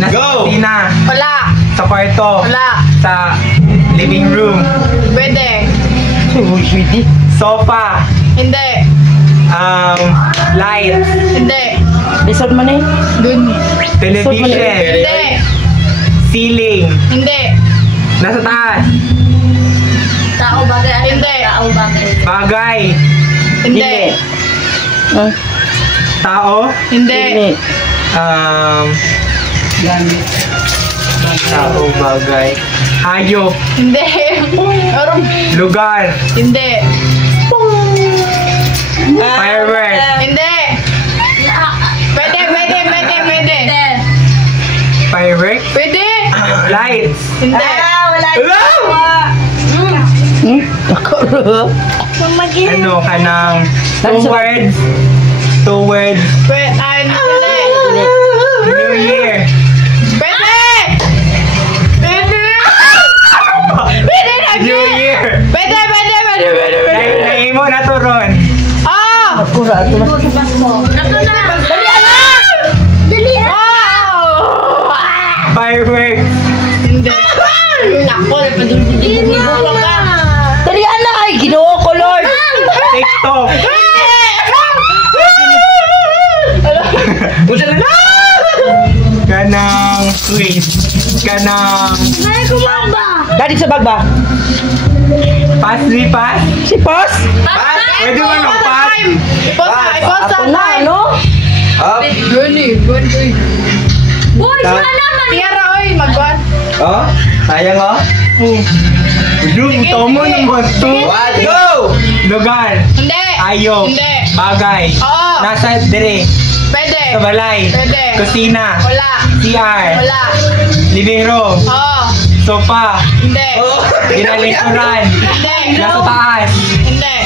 Nasa kusina. Wala. Sa kwarto. Wala. Sa living room. Pwede. Sofa. Hindi. Lights. Hindi. Lisod man eh. Dun. Television. Hindi. Ceiling. Hindi. Nasa taas. Tao bagay. Hindi. Tao bagay. Bagay. Hindi. Tao. Hindi. Tao, bagay. Hayop. Hindi. Lugar. Hindi. Fireworks. Hindi. Pwede. Fireworks. Pwede. Lights. Hindi. Wala. Ano ka ng two words? Two words. Hindi. New Year. Pwede. New Year. Pwede. Dahil mo na to ron. Oh! Fireworks. Hindi. Nako, napadulog ka. Talian na ay Ginoo ko Lord. TikTok. Kanang sweet. Kanang Dali sa bagba. pass. Si Pos? Pwede mo no pass. Iposa. Ako na, no? Up. Boy, sila naman. Tiara, oy, magwan. Oh, sayang oh. Yung tomo ng gusto. What? Go! Lugar. Hindi. Ayok. Hindi. Bagay. Oo. Nasa dire. Pwede. Sa balay. Pwede. Kusina. Wala. CR. Wala. Living room. Oo. Sofa. Hindi. Ginalikuran. Hindi. Nasa taas. Hindi.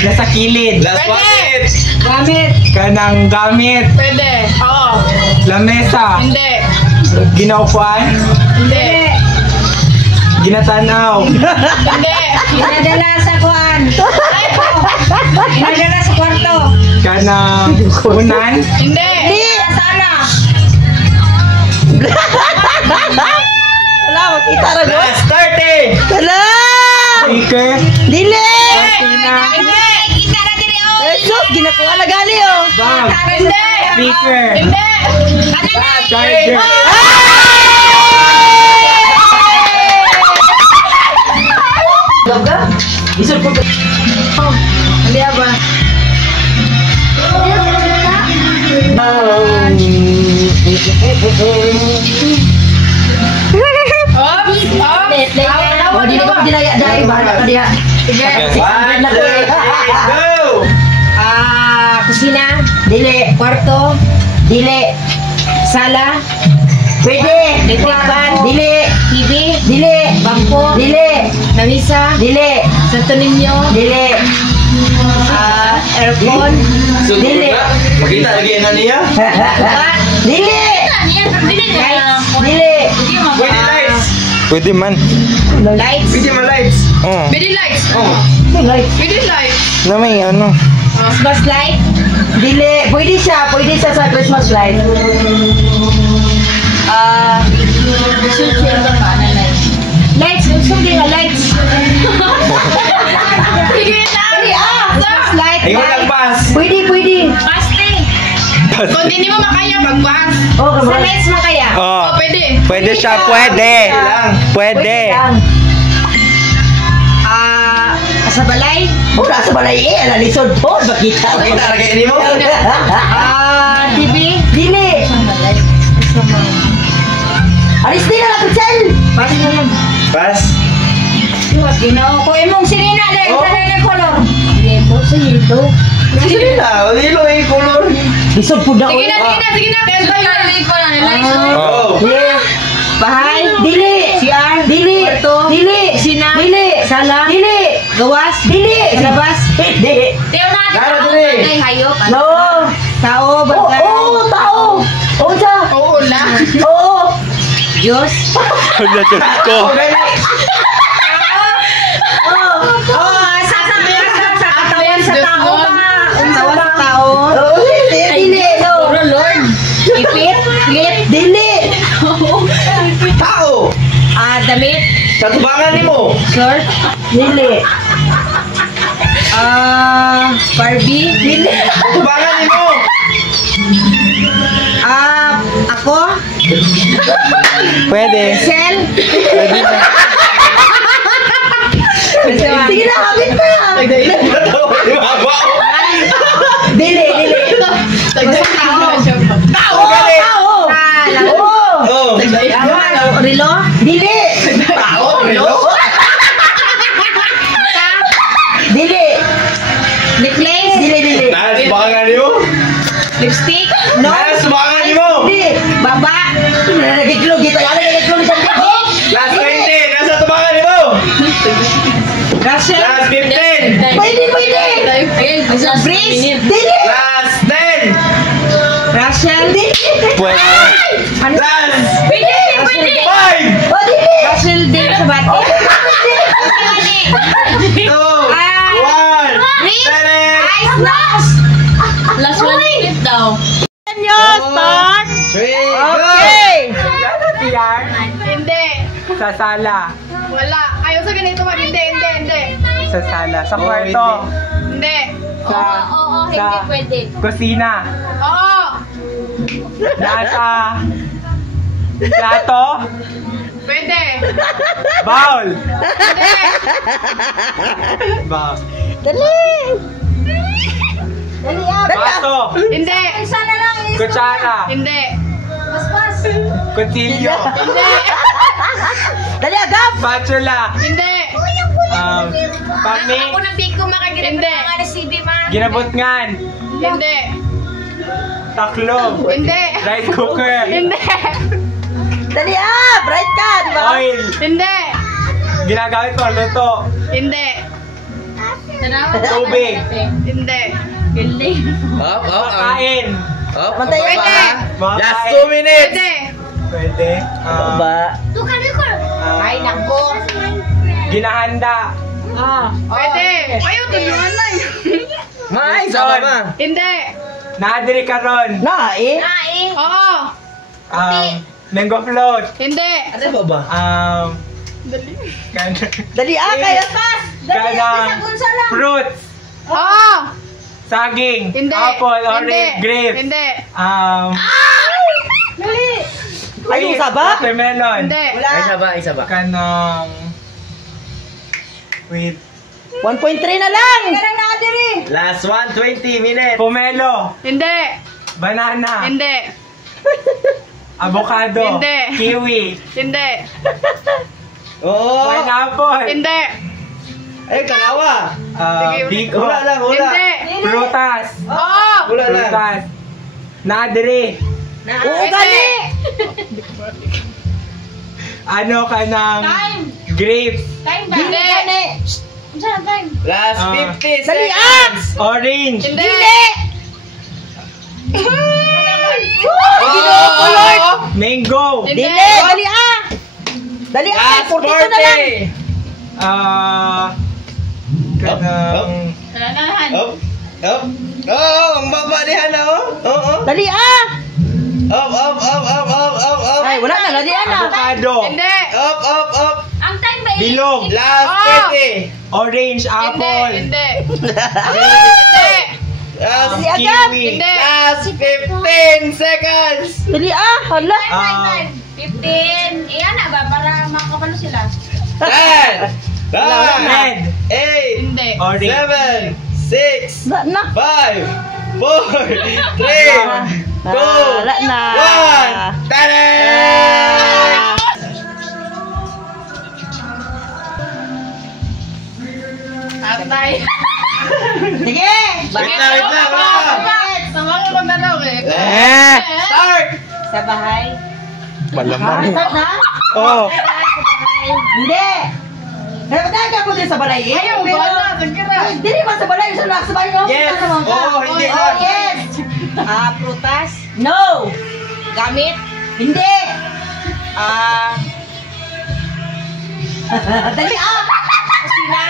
Nasa kilid. Pwede. Gamit. Kanang gamit. Pwede. Oo. Lamesa. Hindi. Ginaupuan. Hindi. Ginatanaw. Hindi. Inadala sa kuan. Inadala sa kwarto. Kanang unan. Hindi. Sana. Wala, makita na go. Last 30. Wala! Speaker. Dili! Cortina. Hindi. Kita na dili oh. Sus, ginakuha na gali oh. Bag. Hindi. Speaker. Hindi. Charger. Gabga? Isod ko. Hindi ba? Oh, di ko dinaya dai bahala ka diha. Sige. 600 na ko eh. Go! Kusina, dili, kwarto, dili, sala, pwede, dekwan, dili, TV, dili, bangko, dili, lamisa, dili, Santo Niño, dili, aircon, dili, Makita lagi na niya. dili, lights, dili, Pwede lights. Pwede man. lights, Pwede man lights. Oh. Pwede lights. Oh. lights, Pwede lights. Na may ano. Christmas light, dili, pwede siya sa Christmas light. Lights, sumbi nga lights. Sige na. Dali Christmas light. Ayun light. nagpas. Pwede. Kung hindi mo makaya, magpas. Oh, sa lights mo kaya? Oh. Pwede. Pwede siya, pwede. Pwede. lang. Sa balay? Oh, nasa balay eh. Alalisod po. Bakita. Makita lagi ni mo. TV? Dili. Alis din na lang, Pichel. Basta na lang. Pas. Ginoo ko. Imong sirina lang. Sa na color. Yellow sa yellow. Sige na, lilo yung color. Lisod po daw. Sige na. Kaya tayo na. Oh. Yeah. Bahay? Dili. CR? Dili. Kwarto? Dili. Sina? Dili. Sala? Dili. Gawas? Dili. Labas? Dili. Tiyo na. Laro dili. Hayop. No. Tao. Bagay. Oo, tao. Oo, siya. Oo na. Oo. Diyos. Wala Diyos ko. Sa katawan sa tao ba? Katawan sa tao. Dili. Dili. No. Lord. Ipit. Lit. Dili. Gamit. Sa tubangan ni mo. Short. Dili. Barbie. Dili. Sa tubangan ni mo. Ako. Pwede. Shell. Pwede na. Sige na, kapit na. Dili. Tao. Rilo? Dili. Dili. Necklace? Dili. Nasa tubangan ni mo. Lipstick? No. Nasa tubangan ni mo. Dili. Baba? Nagkiklog dito. Nagkiklog sa bibig. Last 20. Nasa tubangan ni mo. Russell? Last 15. Pwede. Breeze? Dili. Last 10. Russell? Dili. Pwede. Last Pwede. 5. O, dili. Russell din sa bati. 2. 1. Ice last. Last one minute daw. Start. 3. Okay. Hindi. Sa sala. Wala. Ayaw sa ganito mag hindi. Sa sala. Sa kwarto. Hindi. Sa Hindi pwede. kusina. Oo. Nasa plato. Pwede. Bowl. Hindi. Bowl. Dali. Baso. Hindi. Kutsara. Hindi. Kutsilyo. Hindi. Dali agad. Spatula. Hindi. Pamik. Ako na biko makagirip Hindi. mga resibi man. Ginabutngan. Hindi. Taklob. Hindi. Rice cooker. Hindi. Dali bright ka, di ba? Oil. Hindi. Ginagamit mo luto. Hindi. Tubig. Hindi. Kain. Mantay Pwede. Last 2 minutes. Pwede. Pwede. Ay, nako. Ginahanda. Pwede. Ayaw, tulungan na yun. May, sama ba? Hindi. Naadiri ka ron. Nai. Oo. Mango float. Hindi. Ano ba? Dali kaya Kanang fruits. Oo. Saging. Hindi. Apple. Orange. Hindi. Grapes. Hindi. Dali. Ay, yung saba? Watermelon. Hindi. Isa ba? Kanang... Wait. 1.3 na lang. Karang naadiri. Last 120 minutes. Pomelo. Hindi. Banana. Hindi. Avocado. Hindi. Kiwi. Hindi. Oo. Pineapple. Hindi. Ay, kalawa. Biko. Hula lang, hula. Hindi. Prutas. Oo. Hula lang. Prutas. Naadiri. Oo, gali. Ano ka ng grapes. Time ba? Dili gani. Last 50 Dali seconds. Orange. Hindi. Dili. Mango. Hindi. Dili. Dali Last 42 na lang. 40. Kanang... Nalanahan. Up. Ang baba ni Hana, Oo. Dali Up. Ay, wala na. Dali Avocado. Hindi. Up. Ang time ba? Bilog. Last 30. Orange. Apple. Hindi. Hindi. Last, Dali agad. Kiwi. Hindi. last 15 seconds. Dali hala. 15. Iyan na ba? Para makakapalo sila. 10, 9, Red. 8, Hindi. Orange. 7, 6, Na. 5, 4, 3, 2, 1. Wala na. Tada! Atay. Sige. Wait lang. Sama ko magdalaw eh. Start! Sa bahay. Malamang. Start na? Oh. Hindi. Dapat ka po din sa balay. Ayaw, bala. Tagkira. Hindi naman sa balay. Sa balay mo. Yes. Oo, hindi Oh, lang. yes. Prutas? No. Gamit? Hindi. Dali Kusina?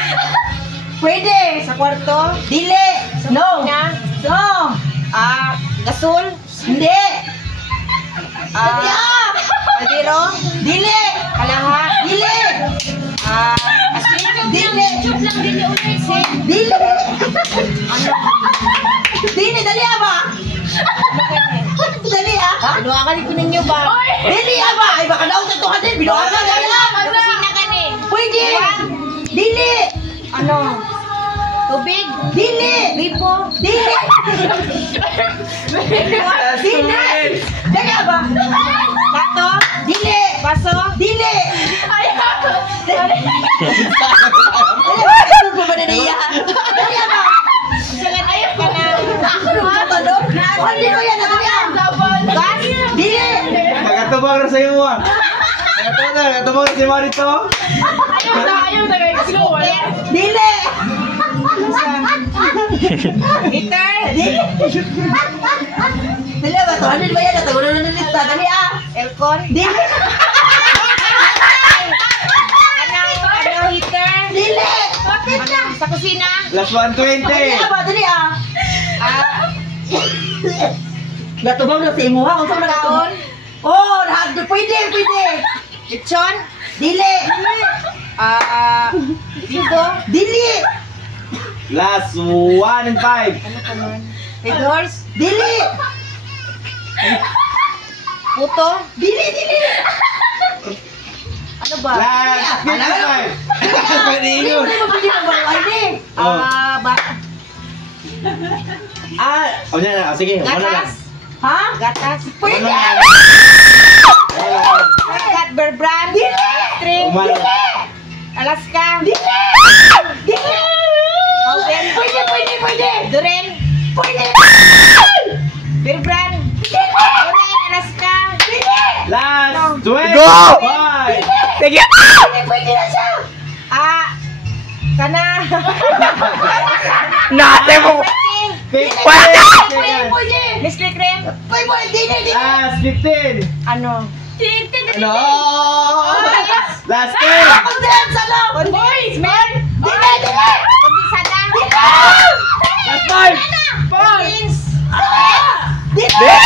Pwede. Sa kwarto? Dili. No. No. Gasol? Hindi. Dili Dili. Kalaha? Dili. Shoot lang din yung ulit. Dili. Dili, dali ba? Dali Doa ka dito ninyo ba? Dili ba? Ay baka daw sa tuhan din. Binuha ka dali Kusina ka ni. Pwede. Dili. Ano? Tubig? Dili. Lipo? Dili. Dili. Dali ba? Plato? Dili. Baso? Dili. Ay, Ano ba niya? Dali ba? ayaw ka na. Hindi ko yan. Dali Gas? Dili. Nagatubang na sa'yo mo. Nagatubang si Marito. Ayaw na guys. Dili. Heater? Dili. Dali ba? Tuhanin ba yan? Natagunan na nilita. Dali Aircon? Dili. Ano heater? Dili. Sa kusina? Last 120. Dali ba? Dali Gatubang na sa imo ha? Kung saan na Taon? Oh, lahat. Pwede. Lechon? Dili. Dito? Dili. Last 1 and 5. Red horse? Dili. Puto? Dili. Ano ba? Last 55. Pwede yun. Pwede mo baluan eh. O na, sige. Wala lang. Gatas? Ha? Gatas? Pwede. Wala lang. Cat Bear Brand? Dili. String? Umala. Alaska? Dili. Dili. Housel? Pwede. Duren? Pwede. Bear Brand? Dili. Duren? Alaska? Dili. Last 20. Go! 5. Sige! Pwede na siya. Kana? Nate mo! 50. Pwede. Nestle Creme? Pwede. Dili. Last 15. Ano? Ano? Last 10. Condense, ano? Boys! Men! Dili. Kondisada? Last 5. Beans! Dili.